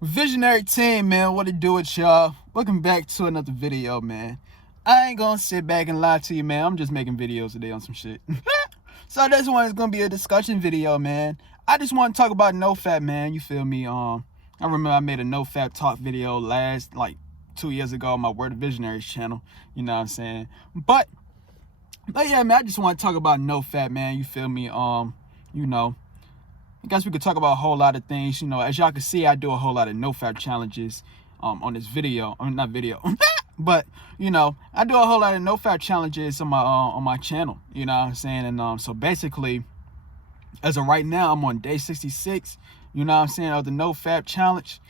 Visionary team, man, what it do with y'all? Welcome back to another video, man. I ain't gonna sit back and lie to you, man. I'm just making videos today on some shit. So this one is gonna be a discussion video, man. I just want to talk about Nofap, man. You feel me? I remember I made a Nofap talk video last, like, 2 years ago on my Word of Visionaries channel. You know what I'm saying? But yeah, man, I just want to talk about Nofap, man. You feel me? You know, I guess we could talk about a whole lot of things. You know, as y'all can see, I do a whole lot of Nofap challenges on this video. I mean, not video, but you know, I do a whole lot of Nofap challenges on my channel. You know what I'm saying? And so basically, as of right now, I'm on day 66. You know what I'm saying, of the Nofap challenge.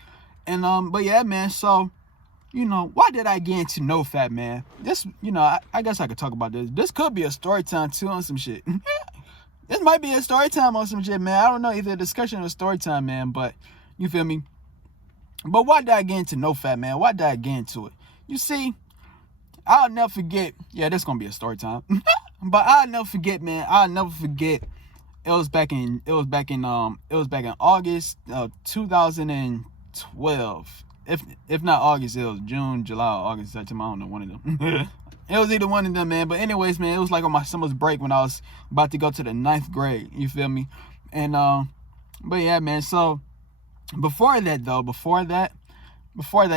And but yeah, man. So you know, why did I get into Nofap, man? This, you know, I guess I could talk about this. This could be a story time too on some shit. This might be a story time on some shit, man. I don't know, either a discussion or a story time, man. But you feel me? But why did I get into Nofap, man? Why did I get into it? You see, I'll never forget. Yeah, this gonna be a story time. But I'll never forget, man. I'll never forget. It was back in August 2012. If not August, it was June, July, or August, September. I don't know, one of them. It was either one of them, man. But anyways, man, it was like on my summer's break when I was about to go to the 9th grade. You feel me? And but yeah, man. So before that,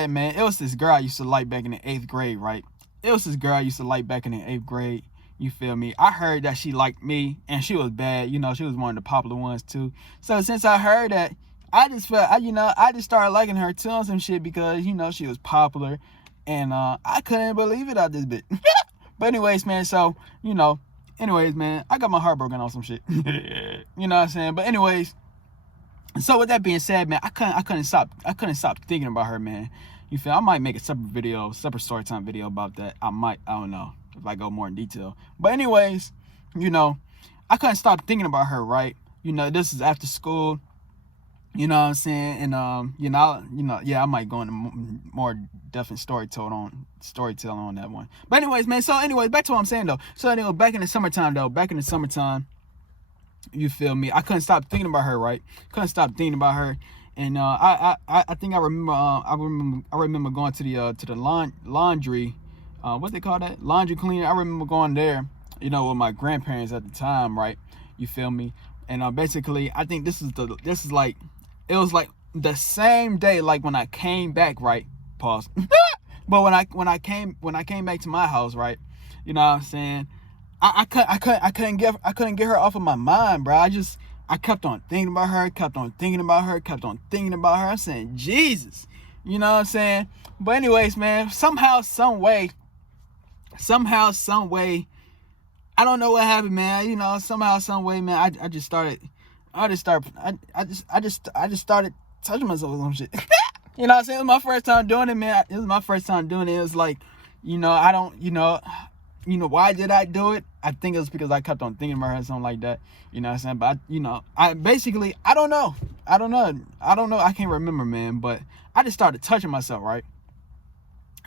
man, it was this girl I used to like back in the 8th grade, right? It was this girl I used to like back in the 8th grade. You feel me? I heard that she liked me, and she was bad. You know, she was one of the popular ones too. So since I heard that, I just started liking her too on some shit because, you know, she was popular. And I couldn't believe it out this bit. But anyways, man, so, you know, man, I got my heart broken on some shit. You know what I'm saying? But anyways, so with that being said, man, I couldn't stop thinking about her, man. You feel? I might make a separate story time video about that. I don't know if I go more in detail. But anyways, you know, I couldn't stop thinking about her, right? You know, this is after school. You know what I'm saying? And yeah, I might go into more definite storytelling on that one. But anyways, man, so anyways, back to what I'm saying though. So anyway, back in the summertime, you feel me? I couldn't stop thinking about her, right? Couldn't stop thinking about her. And I think I remember going to the laundry, what they call that? Laundry cleaner. I remember going there, you know, with my grandparents at the time, right? You feel me? And basically, I think it was like the same day, like when I came back, right? Pause. But when I came back to my house, right? You know what I'm saying? I couldn't get her off of my mind, bro. I kept on thinking about her. I'm saying, Jesus, you know what I'm saying? But anyways, man, somehow, some way, I don't know what happened, man. You know, somehow, some way, man, I just started touching myself with some shit. You know what I'm saying? It was my first time doing it, man. It was like, you know, I don't, why did I do it? I think it was because I kept on thinking about her or something like that. You know what I'm saying? But, I don't know. I can't remember, man. But I just started touching myself, right?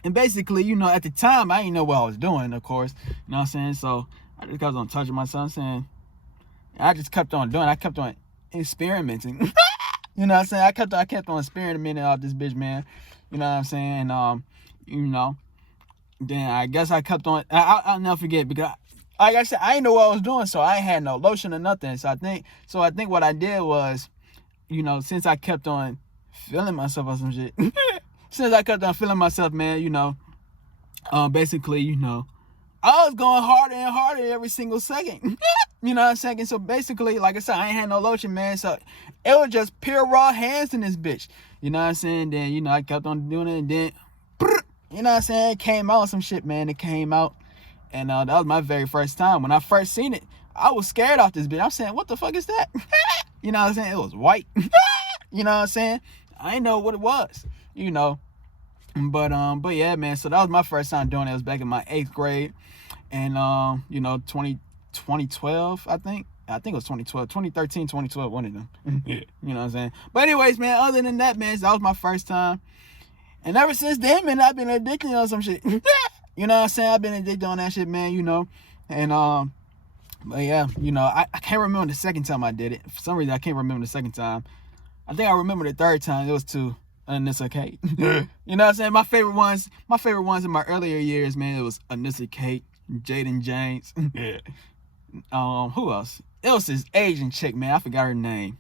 And basically, you know, at the time, I didn't know what I was doing, of course. You know what I'm saying? So I just kept on touching myself. I'm saying, I just kept on doing it. I kept on experimenting. You know what I'm saying? I kept on experimenting off this bitch, man. You know what I'm saying? You know, then I guess I kept on. I'll never forget because, like I said, I didn't know what I was doing, so I ain't had no lotion or nothing. So I think what I did was, you know, since I kept on feeling myself or some shit, man, you know, basically, you know, I was going harder and harder every single second. You know what I'm saying? So basically, like I said, I ain't had no lotion, man. So it was just pure raw hands in this bitch. You know what I'm saying? Then, you know, I kept on doing it, and then, you know what I'm saying? It came out some shit, man. It came out. And that was my very first time. When I first seen it, I was scared off this bitch. I'm saying, what the fuck is that? You know what I'm saying? It was white. You know what I'm saying? I didn't know what it was, you know. But yeah, man. So that was my first time doing it. It was back in my 8th grade. And, you know, 2012, I think it was 2012, 2013, 2012, one of them. You know what I'm saying? But anyways, man, other than that, man, that was my first time. And ever since then, man, I've been addicted on some shit. You know what I'm saying? I've been addicted on that shit, man, you know. And, but yeah, you know, I can't remember the second time I did it. For some reason, I can't remember the second time. I think I remember the third time. It was two. Anissa Kate. You know what I'm saying? My favorite ones in my earlier years, man, it was Anissa Kate, Jaden James. Who else? It was this Asian chick, man. I forgot her name.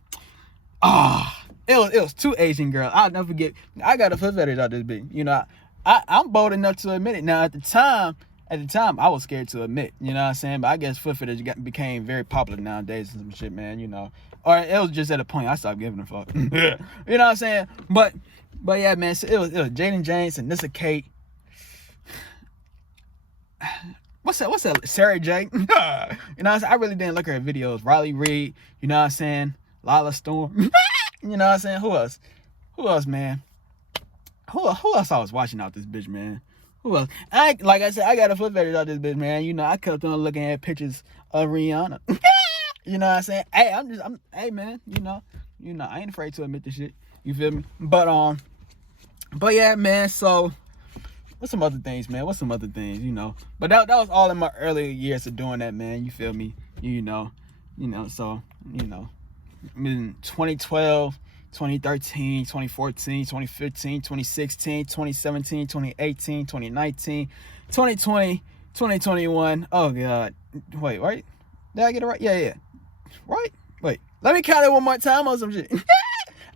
It was two Asian girls. I'll never forget. I got a foot fetish out this bitch. You know, I'm bold enough to admit it. Now at the time, I was scared to admit. You know what I'm saying? But I guess foot fetish became very popular nowadays and some shit, man. You know, or it was just at a point I stopped giving a fuck. You know what I'm saying? But yeah, man. So it was Jaden James and Nissa Kate. What's that? Sarah J. You know what I'm saying? I really didn't look at her videos. Riley Reid. You know what I'm saying? Lala Storm. You know what I'm saying? Who else, man? Who else I was watching out this bitch, man? Who else? Like I said, I got a foot fetish out this bitch, man. You know, I kept on looking at pictures of Rihanna. You know what I'm saying? Hey, man, you know, I ain't afraid to admit this shit. You feel me? But yeah, man, so what's some other things, man? You know? But that was all in my earlier years of doing that, man. You feel me? You know, so, you know. In 2012, 2013, 2014, 2015, 2016, 2017, 2018, 2019, 2020, 2021. Oh, God. Wait, right? Did I get it right? Yeah. Right? Wait. Let me count it one more time on some shit.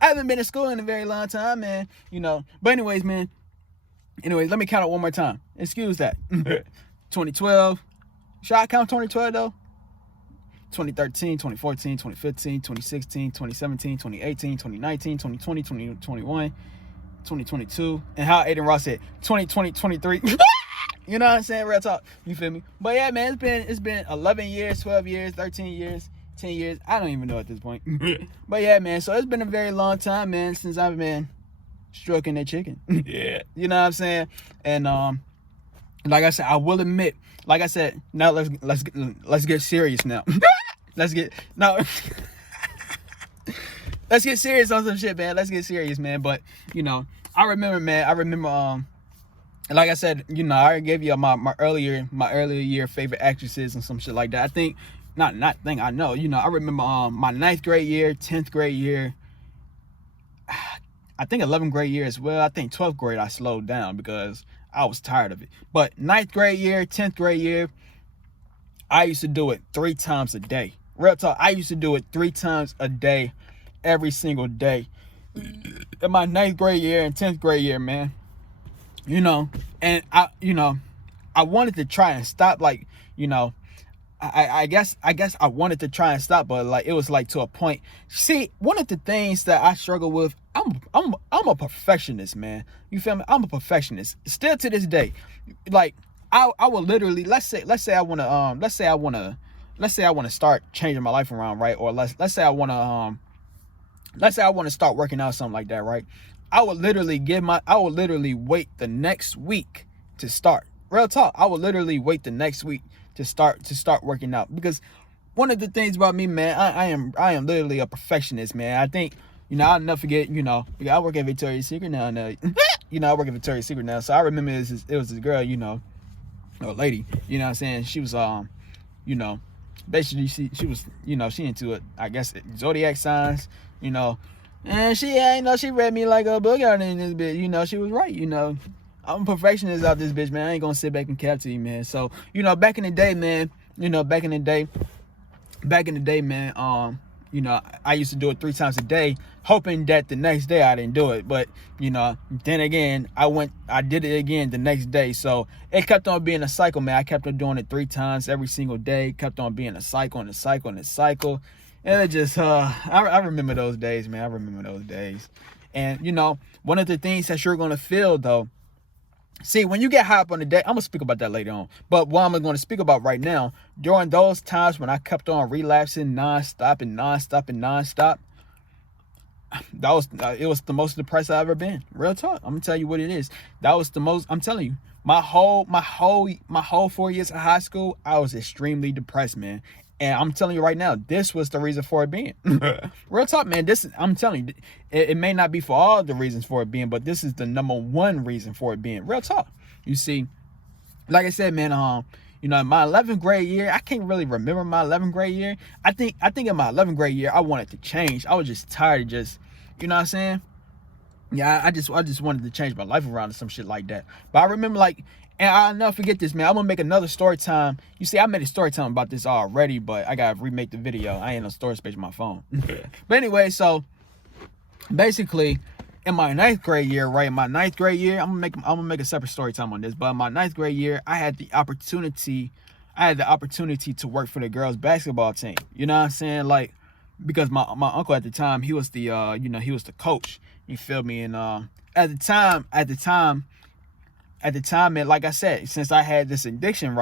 I haven't been in school in a very long time, man. You know. But anyways, man. Let me count it one more time. Excuse that. 2012. Should I count 2012, though? 2013, 2014, 2015, 2016, 2017, 2018, 2019, 2020, 2021, 2022. And how Aiden Ross said, 2020, 23. You know what I'm saying? Real talk. You feel me? But yeah, man, it's been 11 years, 12 years, 13 years, 10 years. I don't even know at this point. But yeah, man, so it's been a very long time, man, since I've been stroking that chicken. Yeah. You know what I'm saying? And like I said, I will admit, like I said, now let's get serious now. Let's get serious on some shit, man. Let's get serious, man. But you know, I remember, like I said, you know, I gave you my earlier year favorite actresses and some shit like that. I think I know, you know, I remember my 9th grade year, 10th grade year, I think 11th grade year as well. I think 12th grade I slowed down because I was tired of it. But 9th grade year, 10th grade year, I used to do it 3 times a day. Real talk, I used to do it 3 times a day, every single day. In my 9th grade year and 10th grade year, man. You know, and I wanted to try and stop, like, you know, I guess I wanted to try and stop, but like it was like to a point. See, one of the things that I struggle with, I'm a perfectionist, man. You feel me? I'm a perfectionist. Still to this day. Like I will literally, let's say I want to start changing my life around, right? Or let's say I want to start working out, something like that, right? I would literally wait the next week to start. Real talk. I would literally wait the next week to start working out, because one of the things about me, man, I am literally a perfectionist, man. I think, you know, I'll never forget, you know, I work at Victoria's Secret now, you know, I work at Victoria's Secret now. So I remember it was this girl, you know, or lady, you know what I'm saying? She was, you know, basically she was, you know, she into it, I guess, zodiac signs, you know, and she read me like a book out in this bit, you know, she was right, you know. I'm a perfectionist out this bitch, man. I ain't gonna sit back and cap to you, man. So, you know, back in the day, man, you know, I used to do it 3 times a day, hoping that the next day I didn't do it. But, you know, then again, I did it again the next day. So it kept on being a cycle, man. I kept on doing it 3 times every single day, kept on being a cycle and a cycle and a cycle. And it just, I remember those days, man. I remember those days. And, you know, one of the things that you're going to feel, though, see, when you get high up on the day, I'm going to speak about that later on. But what I'm going to speak about right now, during those times when I kept on relapsing nonstop, it was the most depressed I've ever been. Real talk. I'm going to tell you what it is. That was the most, I'm telling you, my whole 4 years of high school, I was extremely depressed, man. And I'm telling you right now, this was the reason for it being. Real talk, man. I'm telling you, it may not be for all the reasons for it being, but this is the number 1 reason for it being. Real talk. You see, like I said, man, you know, in my 11th grade year, I can't really remember my 11th grade year. I think in my 11th grade year, I wanted to change. I was just tired of just, you know what I'm saying? Yeah, I just wanted to change my life around or some shit like that. But I remember like, and I'll never forget this, man. I'm gonna make another story time. You see, I made a story time about this already, but I gotta remake the video. I ain't no storage space on my phone. But anyway, so basically, in my 9th grade year, right? In my 9th grade year, I'm gonna make a separate story time on this. But in my 9th grade year, I had the opportunity to work for the girls basketball team. You know what I'm saying? Like, because my uncle at the time, he was the he was the coach. You feel me? And at the time, and like I said, since I had this addiction,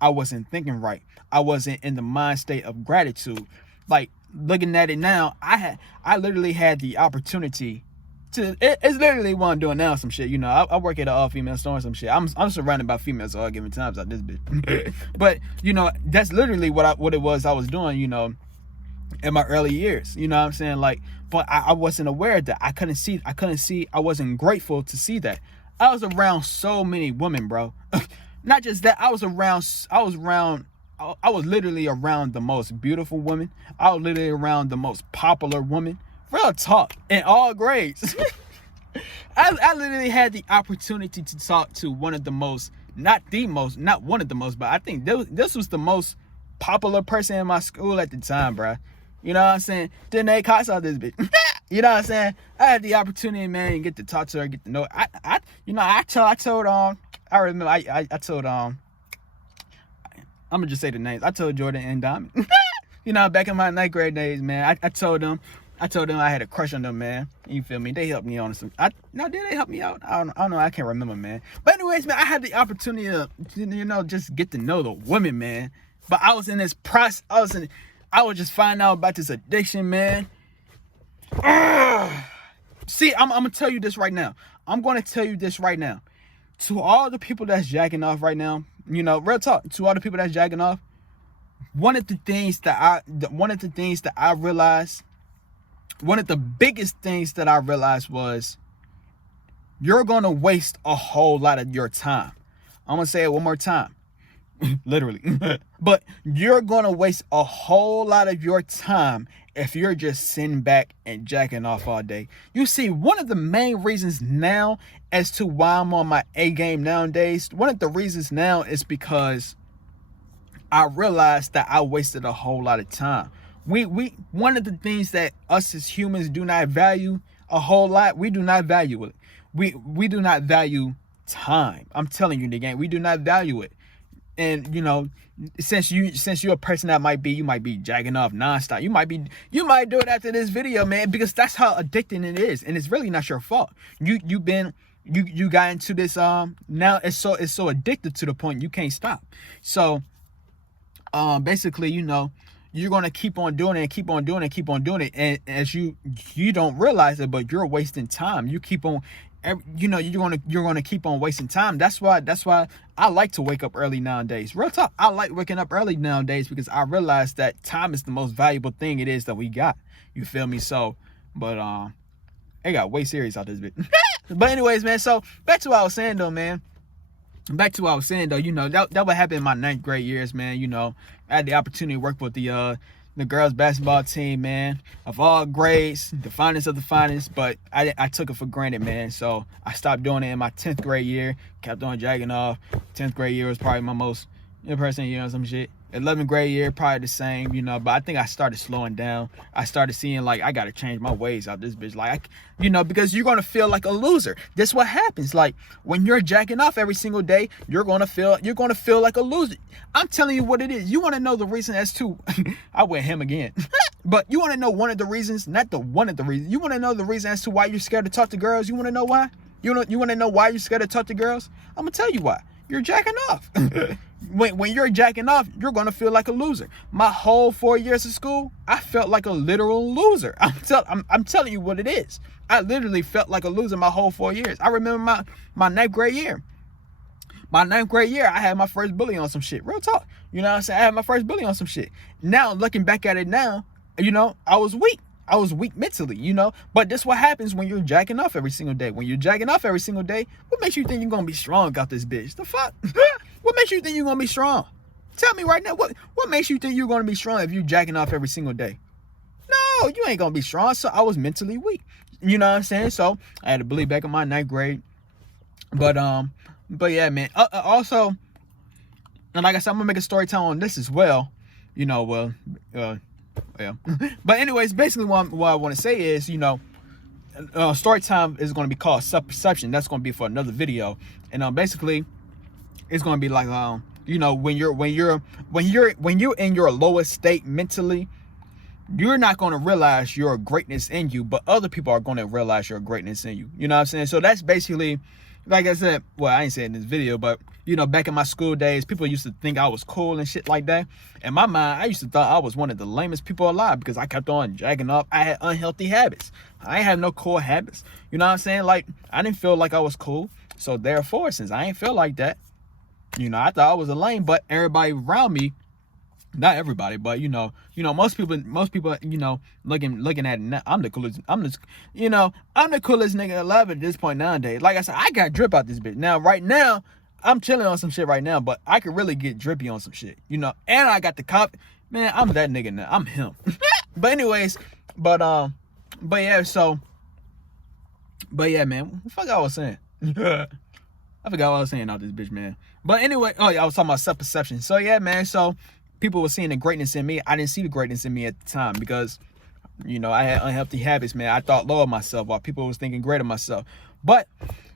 I wasn't thinking right. I wasn't in the mind state of gratitude. Like, looking at it now, I literally had the opportunity to. It's literally what I'm doing now. Some shit, you know. I work at an all-female store and some shit. I'm surrounded by females at all given times out this bitch. But you know, that's literally what it was I was doing. You know, in my early years. You know what I'm saying? Like, but I wasn't aware of that. I couldn't see. I wasn't grateful to see that. I was around so many women, bro. Not just that. I was literally around the most beautiful women. I was literally around the most popular women. Real talk. In all grades. I literally had the opportunity to talk to one of the most, not one of the most, but I think this was the most popular person in my school at the time, bro. You know what I'm saying? Then they caught out this bitch. You know what I'm saying? I had the opportunity, man, to get to talk to her, get to know her. I told I'm gonna just say the names. I told Jordan and Diamond. You know, back in my 9th grade days, man, I told them I had a crush on them, man. You feel me? They helped me on some. Did they help me out? I don't know. I can't remember, man. But anyways, man, I had the opportunity to, you know, just get to know the women, man. But I was in this process. I was just finding out about this addiction, man. See, I'm gonna tell you this right now. To all the people that's jacking off right now, you know, real talk. To all the people that's jacking off, one of the biggest things that I realized was you're gonna waste a whole lot of your time. I'm gonna say it one more time. Literally. But you're gonna waste a whole lot of your time if you're just sitting back and jacking off all day. You see, one of the main reasons now as to why I'm on my A game nowadays, one of the reasons now is because I realized that I wasted a whole lot of time. One of the things that us as humans do not value a whole lot, we do not value it. We do not value time. I'm telling you, the game, we do not value it. And you know, since you're a person that you might be jacking off nonstop. You might do it after this video, man, because that's how addicting it is, and it's really not your fault. You got into this now it's so addictive to the point you can't stop. So basically, you know, you're gonna keep on doing it and keep on doing it, and as you don't realize it, but you're wasting time. You keep on. You know, you're gonna keep on wasting time. That's why I like to wake up early nowadays. Real talk, I like waking up early nowadays because I realize that time is the most valuable thing it is that we got. You feel me? So, but it got way serious out this bit. But anyways, man. So back to what I was saying though, man. You know, that what happened in my 9th grade years, man. You know, I had the opportunity to work with the girls basketball team, man, of all grades, the finest of the finest, but I took it for granted, man. So I stopped doing it in my 10th grade year, kept on jacking off. 10th grade year was probably my most in-person year or some shit. 11th grade year, probably the same, you know, but I think I started slowing down. I started seeing, like, I got to change my ways out this bitch. Like, you know, because you're going to feel like a loser. That's what happens. Like, when you're jacking off every single day, you're going to feel like a loser. I'm telling you what it is. You want to know the reason as to, I went him again. But you want to know one of the reasons, not the one of the reasons. You want to know the reason as to why you're scared to talk to girls. You want to know why? You want to know why you're scared to talk to girls? I'm going to tell you why. You're jacking off. When you're jacking off, you're going to feel like a loser. My whole 4 years of school, I felt like a literal loser. I'm telling you what it is. I literally felt like a loser my whole 4 years. I remember my 9th grade year. My 9th grade year, I had my first bully on some shit. Real talk. You know what I'm saying? I had my first bully on some shit. Now, looking back at it now, you know, I was weak. I was weak mentally, you know. But this what happens when you're jacking off every single day. When you're jacking off every single day, what makes you think you're going to be strong out this bitch? The fuck? What makes you think you're going to be strong? Tell me right now, what makes you think you're going to be strong if you're jacking off every single day? No, you ain't going to be strong. So I was mentally weak. You know what I'm saying? So I had to bleed back in my 9th grade. But yeah, man. Also, and like I said, I'm gonna make a story time on this as well. You know, yeah. But anyways, basically what I want to say is, you know, story time is going to be called self-perception. That's going to be for another video. And basically, it's going to be like, you know, when you're in your lowest state mentally, you're not going to realize your greatness in you, but other people are going to realize your greatness in you. You know what I'm saying? So that's basically, like I said, well, I ain't saying in this video, but, you know, back in my school days, people used to think I was cool and shit like that. In my mind, I used to thought I was one of the lamest people alive because I kept on jacking up. I had unhealthy habits. I ain't have no cool habits. You know what I'm saying? Like, I didn't feel like I was cool. So therefore, since I ain't feel like that, you know, I thought I was a lame, but everybody around me, not everybody, but you know, most people, you know, looking at it now, I'm the coolest nigga alive at this point nowadays. Like I said, I got drip out this bitch. Now, right now, I'm chilling on some shit right now, but I could really get drippy on some shit, you know, and I got the cop, man, I'm that nigga now. I'm him. But anyways, but yeah, man, what the fuck I was saying? I forgot what I was saying out this bitch, man. But anyway, oh yeah, I was talking about self-perception. So yeah, man, so people were seeing the greatness in me. I didn't see the greatness in me at the time because, you know, I had unhealthy habits, man. I thought low of myself while people was thinking great of myself. But,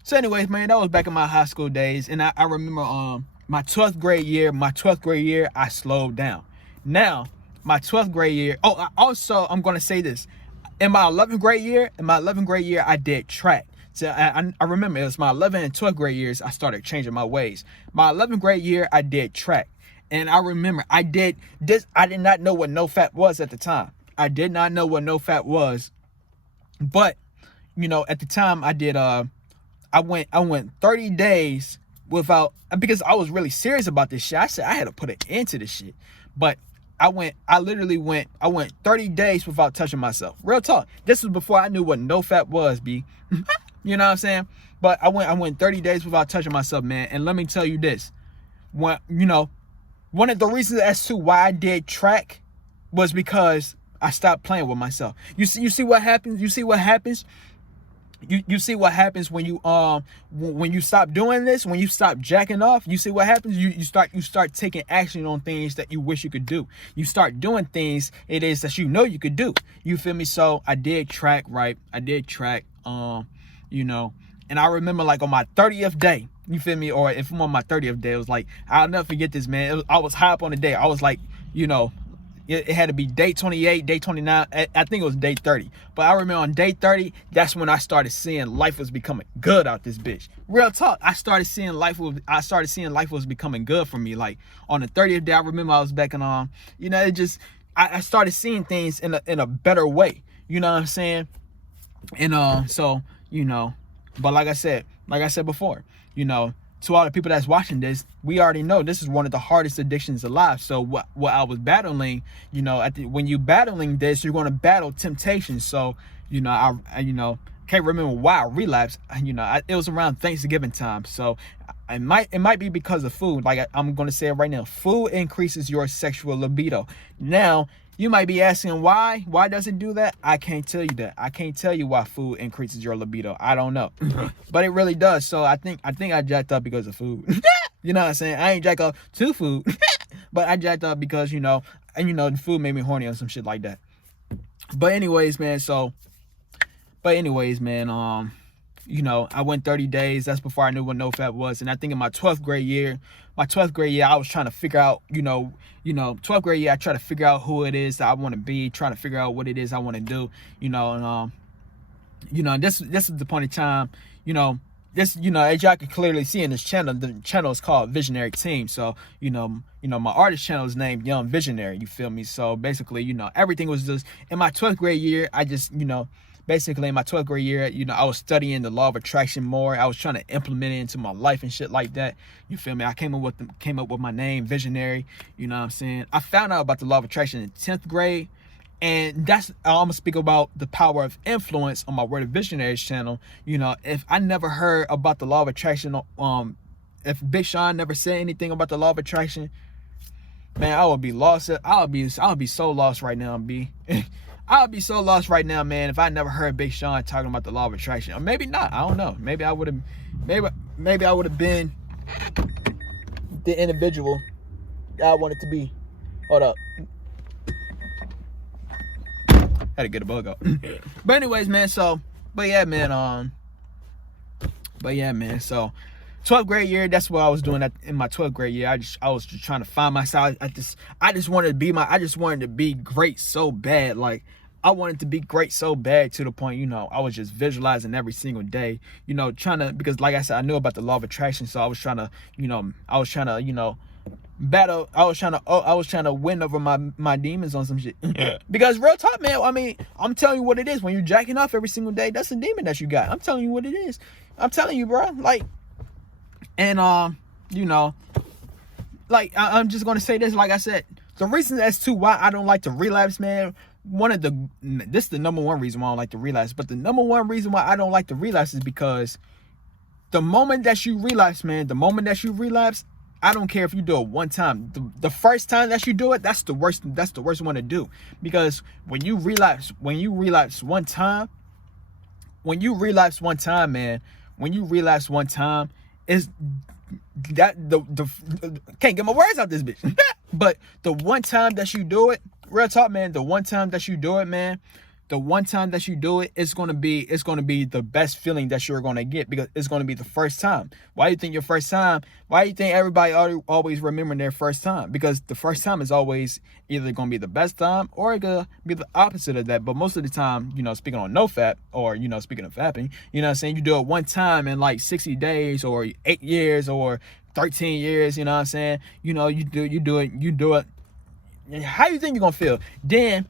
so anyways, man, that was back in my high school days. And I remember my 12th grade year, I slowed down. Now, my 12th grade year, also, I'm going to say this. In my 11th grade year, I did track. So I remember it was my 11th and 12th grade years, I started changing my ways. My 11th grade year, I did track. And I remember I did this. I did not know what Nofap was at the time. I did not know what Nofap was. But, you know, at the time I did, I went 30 days without, because I was really serious about this shit. I said I had to put an end to this shit. But I went 30 days without touching myself. Real talk. This was before I knew what Nofap was, B. You know what I'm saying? But I went 30 days without touching myself, man. And let me tell you this. When, you know, one of the reasons as to why I did track was because I stopped playing with myself. You see what happens? You see what happens? You see what happens when you stop doing this, when you stop jacking off. You see what happens? You start taking action on things that you wish you could do. You start doing things it is that you know you could do. You feel me? So I did track, right? I did track, you know, and I remember like on my 30th day, you feel me? Or if I'm on my 30th day, it was like, I'll never forget this, man. I was high up on the day. I was like, you know, it had to be day 28, day 29. I think it was day 30. But I remember on day 30, that's when I started seeing life was becoming good out this bitch. Real talk. I started seeing life was becoming good for me. Like on the 30th day, I remember I was back in, you know, it just, I started seeing things in a better way. You know what I'm saying? And so, you know, but like I said before, you know, to all the people that's watching this, we already know this is one of the hardest addictions alive. So what I was battling, you know, when you battling this, you're going to battle temptation. So, you know, I you know, can't remember why I relapsed. You know, it was around Thanksgiving time. So it might be because of food. Like I'm going to say it right now. Food increases your sexual libido. Now, you might be asking why? Why does it do that? I can't tell you that. I can't tell you why food increases your libido. I don't know. But it really does. So I think I jacked up because of food. You know what I'm saying? I ain't jacked up to food. But I jacked up because, you know, and you know, the food made me horny or some shit like that. But anyways, man, you know, I went 30 days. That's before I knew what Nofap was. And I think in my 12th grade year, I was trying to figure out, you know, 12th grade year, I try to figure out who it is that I want to be, trying to figure out what it is I want to do, you know, and, you know, this is the point in time, you know, this, you know, as y'all can clearly see in this channel, the channel is called Visionary Team. So, you know, my artist channel is named Young Visionary, you feel me? So basically, you know, everything was just, in my 12th grade year, I just, you know, basically in my 12th grade year, you know, I was studying the law of attraction more. I was trying to implement it into my life and shit like that. You feel me? I came up with my name, Visionary. You know what I'm saying? I found out about the law of attraction in 10th grade. And that's, I'm gonna speak about the power of influence on my Word of Visionaries channel. You know, if I never heard about the law of attraction, if Big Sean never said anything about the law of attraction, man, I would be lost. I would be so lost right now, B. I'd be so lost right now, man, if I never heard Big Sean talking about the law of attraction. Or maybe not. I don't know. Maybe I would have. Maybe I would have been the individual that I wanted to be. Hold up. Had to get a bug out. But anyways, man. So, but yeah, man. So, 12th grade year. That's what I was doing in my 12th grade year. I was just trying to find myself. I just wanted to be great so bad. Like, I wanted to be great so bad to the point, I was just visualizing every single day, because like I said, I knew about the law of attraction. So I was trying to, battle. I was trying to win over my demons on some shit. Yeah. Because real talk, man, I mean, I'm telling you what it is. When you're jacking off every single day, that's a demon that you got. I'm telling you what it is. I'm telling you, bro. Like, and I'm just gonna say this. Like I said, the reason as to why I don't like to relapse, man. This is the number one reason why I don't like to relapse. But the number one reason why I don't like to relapse is because the moment that you relapse, man, I don't care if you do it one time. The first time that you do it, that's the worst one to do. Because when you relapse one time, man, is that the can't get my words out this bitch. But the one time that you do it, real talk, man, the one time that you do it, it's gonna be the best feeling that you're gonna get, because it's gonna be the first time. Why do you think everybody always remember their first time? Because the first time is always either gonna be the best time or it could be the opposite of that. But most of the time, speaking on Nofap, or speaking of fapping, you do it one time in like 60 days or 8 years or 13 years, you do it. How you think you're gonna feel? Then,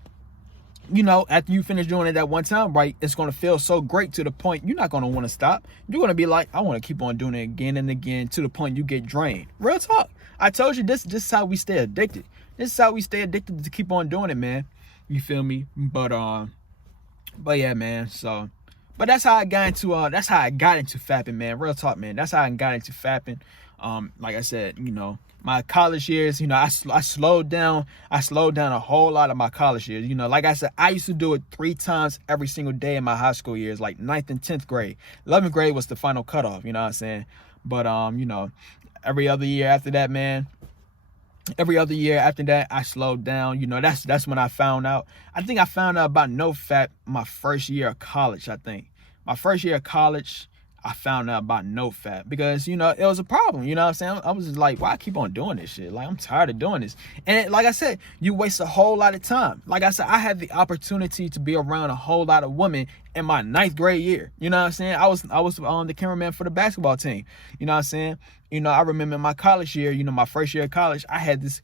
after you finish doing it that one time, right, it's going to feel so great to the point you're not going to want to stop. You're going to be like, I want to keep on doing it again and again, to the point you get drained. Real talk. I told you this is how we stay addicted. This is how we stay addicted to keep on doing it, man. You feel me? But yeah, man. So, but that's how I got into fapping, man. Real talk, man. That's how I got into fapping. Like I said, my college years, I slowed down a whole lot of my college years. Like I said, I used to do it 3 times every single day in my high school years, like 9th and 10th grade. 11th grade was the final cutoff, you know what I'm saying? But, every other year after that, man, I slowed down. That's when I found out. I think I found out about Nofap my first year of college, I think. My first year of college, I found out about Nofap, because, it was a problem. You know what I'm saying? I was just like, why I keep on doing this shit? Like, I'm tired of doing this. And like I said, you waste a whole lot of time. Like I said, I had the opportunity to be around a whole lot of women in my 9th grade year. You know what I'm saying? I was the cameraman for the basketball team. You know what I'm saying? I remember in my college year, my first year of college, I had this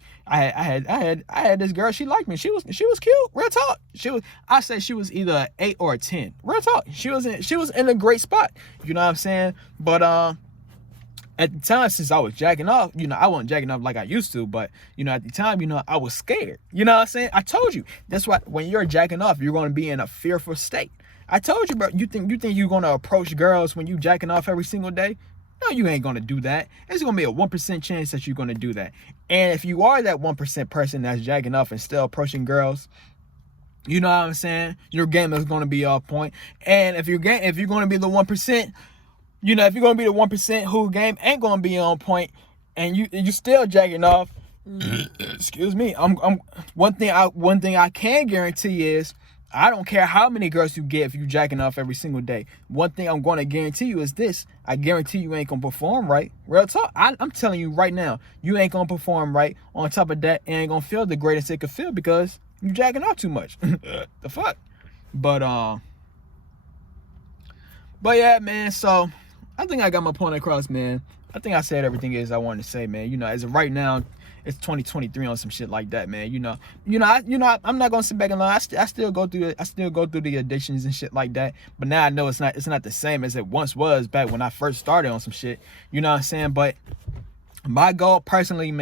girl. She liked me. She was cute. Real talk. I say she was either an 8 or a 10. Real talk. She was in a great spot. You know what I'm saying? But at the time, since I was jacking off, I wasn't jacking off like I used to, but at the time, I was scared. You know what I'm saying? I told you. That's why when you're jacking off, you're going to be in a fearful state. I told you, bro. You think you're going to approach girls when you jacking off every single day? No, you ain't going to do that. There's going to be a 1% chance that you're going to do that. And if you are that 1% person that's jacking off and still approaching girls, you know what I'm saying? Your game is going to be off point. And if you're going to be the 1%, if you're going to be the 1% whose game ain't going to be on point, and you still jacking off, excuse me. One thing I can guarantee is, I don't care how many girls you get if you jacking off every single day. One thing I'm going to guarantee you is this. I guarantee you ain't going to perform right. Real talk. I'm telling you right now, you ain't going to perform right. On top of that, it ain't going to feel the greatest it could feel, because you jacking off too much. The fuck? But yeah, man. So I think I got my point across, man. I think I said everything I wanted to say, man. As of right now, it's 2023 on some shit like that, man. I'm not gonna sit back and lie. I still go through the addictions and shit like that. But now I know it's not the same as it once was back when I first started on some shit. You know what I'm saying? But my goal personally,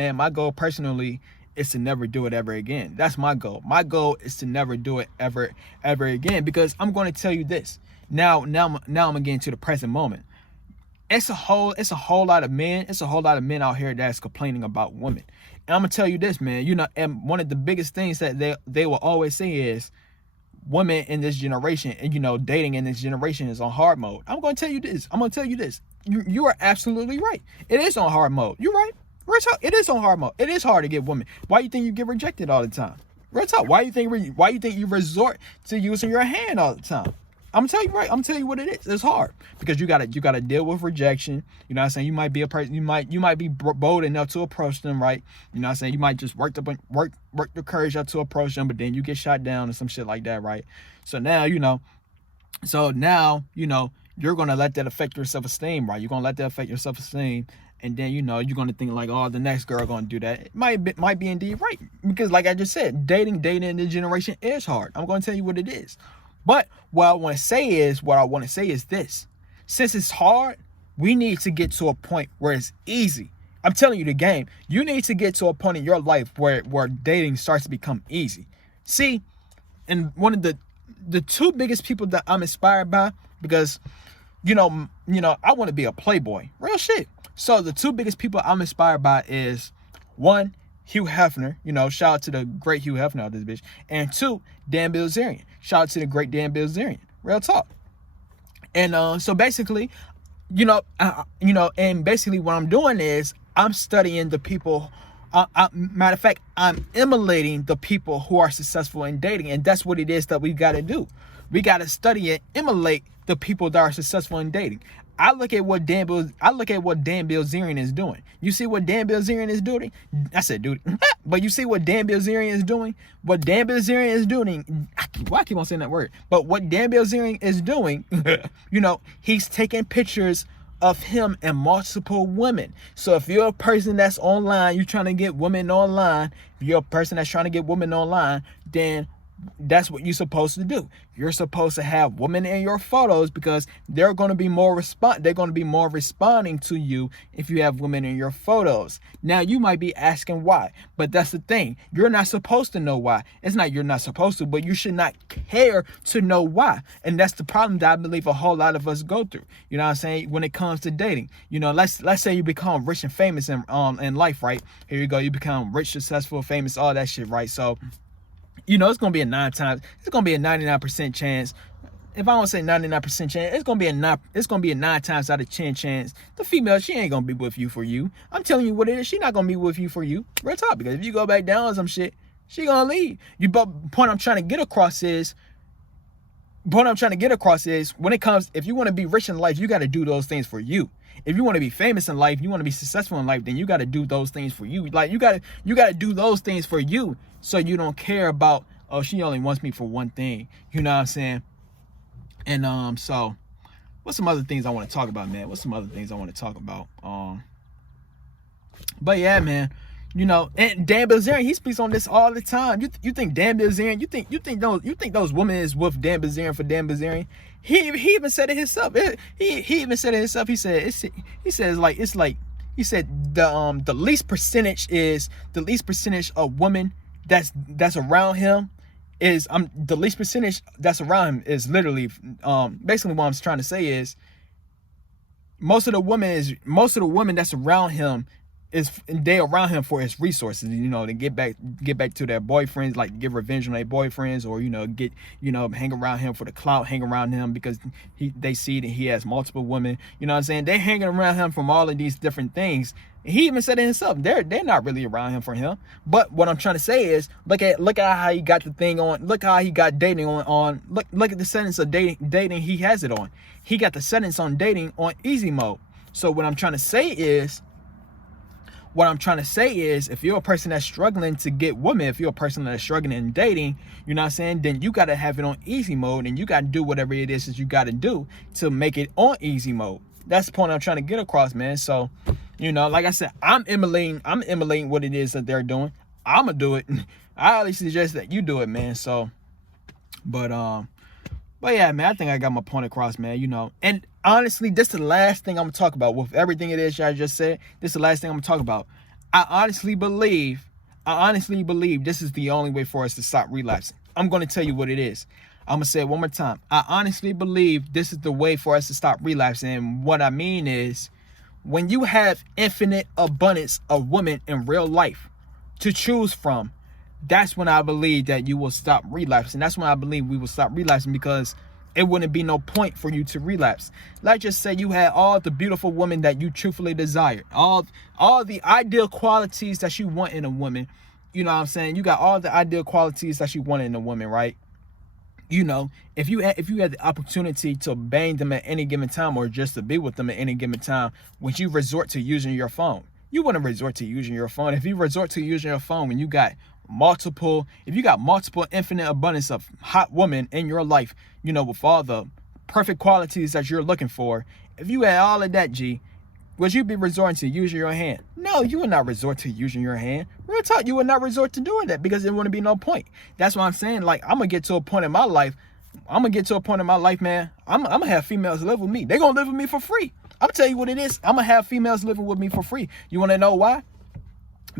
is to never do it ever again. That's my goal. My goal is to never do it ever again, because I'm going to tell you this. Now I'm gonna get into the present moment. It's a whole lot of men. It's a whole lot of men out here that's complaining about women. And I'm gonna tell you this, man. And one of the biggest things that they will always say is, women in this generation and, you know, dating in this generation is on hard mode. I'm going to tell you this. You are absolutely right. It is on hard mode. You're right. Real talk. It is on hard mode. It is hard to get women. Why you think you get rejected all the time? Real talk. Why you think you resort to using your hand all the time? I'm gonna tell you right. I'm telling you what it is. It's hard because you gotta deal with rejection. You know what I'm saying? You might be a person. You might be bold enough to approach them, right? You know what I'm saying? You might just work the courage up to approach them, but then you get shot down or some shit like that, right? So now you know. You're gonna let that affect your self-esteem, right? You're gonna let that affect your self-esteem, and then you know you're gonna think like, oh, the next girl gonna do that. It might be indeed right because, like I just said, dating in this generation is hard. I'm gonna tell you what it is. But what I want to say is this. Since it's hard, we need to get to a point where it's easy. I'm telling you the game. You need to get to a point in your life where dating starts to become easy. See, and one of the two biggest people that I'm inspired by, because you know, I want to be a playboy. Real shit. So the two biggest people I'm inspired by is one, Hugh Hefner, you know, shout out to the great Hugh Hefner of this bitch. And two, Dan Bilzerian. Shout out to the great Dan Bilzerian. Real talk. And so basically, and basically what I'm doing is I'm studying the people. Matter of fact, I'm emulating the people who are successful in dating, and that's what it is that we got to do. We got to study and emulate the people that are successful in dating. I look at what Dan Bilzerian is doing. You see what Dan Bilzerian is doing? I said, dude, but you see what Dan Bilzerian is doing? What Dan Bilzerian is doing? Why I keep on saying that word? But what Dan Bilzerian is doing, he's taking pictures of him and multiple women. So if you're a person that's online, you're trying to get women online. If you're a person that's trying to get women online, then that's what you're supposed to do. You're supposed to have women in your photos because they're going to be more responding to you if you have women in your photos. Now you might be asking why, but that's the thing. You're not supposed to know why. It's not you're not supposed to, but you should not care to know why. And that's the problem that I believe a whole lot of us go through. You know what I'm saying? When it comes to dating, let's say you become rich and famous in life, right? Here you go. You become rich, successful, famous, all that shit, right? So it's going to be a 99% chance. If I don't say 99% chance, it's going to be a 9 times out of 10 chance. The female, she ain't going to be with you for you. I'm telling you what it is. She not going to be with you for you. Real talk. Because if you go back down on some shit, she going to leave. Point I'm trying to get across is when it comes, if you want to be rich in life, you got to do those things for you. If you want to be famous in life, you want to be successful in life, then you got to do those things for you. Like you got to do those things for you, so you don't care about, oh, she only wants me for one thing. You know what I'm saying? And so what's some other things I want to talk about, man? But yeah, man, and Dan Bilzerian, he speaks on this all the time. You think Dan Bilzerian, you think those women is with Dan Bilzerian for Dan Bilzerian? He even said it himself. He even said it himself. He said the least percentage of women that's around him is the least percentage that's around him is literally basically what I'm trying to say is most of the women that's around him they around him for his resources, to get back to their boyfriends, like get revenge on their boyfriends, or hang around him for the clout, hang around him because they see that he has multiple women. You know what I'm saying? They hanging around him from all of these different things. He even said it himself. They're not really around him for him. But what I'm trying to say is, look at how he got the thing on. Look how he got dating on. Look at the settings of dating. He has it on. He got the settings on dating on easy mode. So what I'm trying to say is, if you're a person that's struggling to get women, if you're a person that's struggling in dating, you know what I'm saying, then you got to have it on easy mode, and you got to do whatever it is that you got to do to make it on easy mode. That's the point I'm trying to get across, man. So, like I said, I'm emulating what it is that they're doing. I'm going to do it. I highly suggest that you do it, man. So, but yeah, man, I think I got my point across, man, and honestly, this is the last thing I'm going to talk about. With everything it is I just said, this is the last thing I'm going to talk about. I honestly believe this is the only way for us to stop relapsing. I'm going to tell you what it is. I'm going to say it one more time. I honestly believe this is the way for us to stop relapsing. And what I mean is, when you have infinite abundance of women in real life to choose from, that's when I believe that you will stop relapsing. That's when I believe we will stop relapsing, because it wouldn't be no point for you to relapse. Let's just say you had all the beautiful women that you truthfully desired, all the ideal qualities that you want in a woman. You know what I'm saying? You got all the ideal qualities that you want in a woman, right? You know, if you had the opportunity to bang them at any given time, or just to be with them at any given time, would you resort to using your phone? You wouldn't resort to using your phone. If you resort to using your phone when you got multiple infinite abundance of hot women in your life, you know, with all the perfect qualities that you're looking for, if you had all of that, G, would you be resorting to using your hand? No, you would not resort to using your hand. Real talk, you would not resort to doing that, because there wouldn't be no point. That's why I'm saying, like, I'm going to get to a point in my life, man, I'm going to have females live with me. They're going to live with me for free. I'm going to tell you what it is. I'm going to have females living with me for free. You want to know why?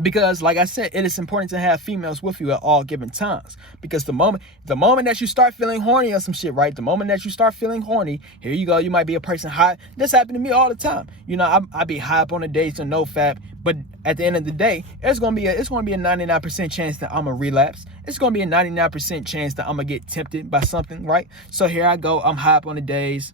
Because, like I said, it is important to have females with you at all given times. Because the moment that you start feeling horny or some shit, right? The moment that you start feeling horny, here you go. You might be a person hot. This happened to me all the time. You know, I be high up on the dates and Nofap, but at the end of the day, it's gonna be a 99% chance that I'm gonna relapse. It's gonna be a 99% chance that I'm gonna get tempted by something, right? So here I go. I'm high up on the days.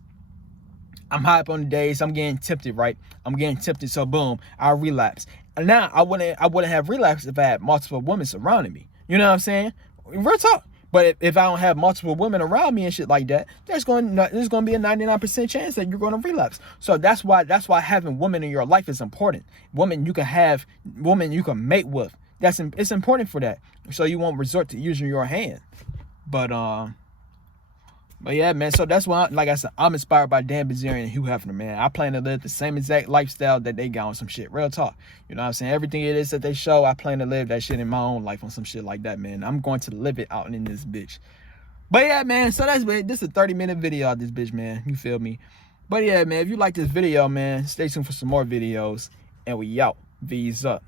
I'm getting tempted, right? I'm getting tempted, so boom, I relapse. And now I wouldn't have relapsed if I had multiple women surrounding me. You know what I'm saying? Real talk. But if I don't have multiple women around me and shit like that, there's going to be a 99% chance that you're going to relapse. So that's why having women in your life is important. Women you can mate with. It's important for that. So you won't resort to using your hand. But yeah, man, so that's why, like I said, I'm inspired by Dan Bilzerian and Hugh Hefner, man. I plan to live the same exact lifestyle that they got on some shit. Real talk. You know what I'm saying? Everything it is that they show, I plan to live that shit in my own life on some shit like that, man. I'm going to live it out in this bitch. But yeah, man, so that's it. This is a 30-minute video of this bitch, man. You feel me? But yeah, man, if you like this video, man, stay tuned for some more videos. And we out. V's up.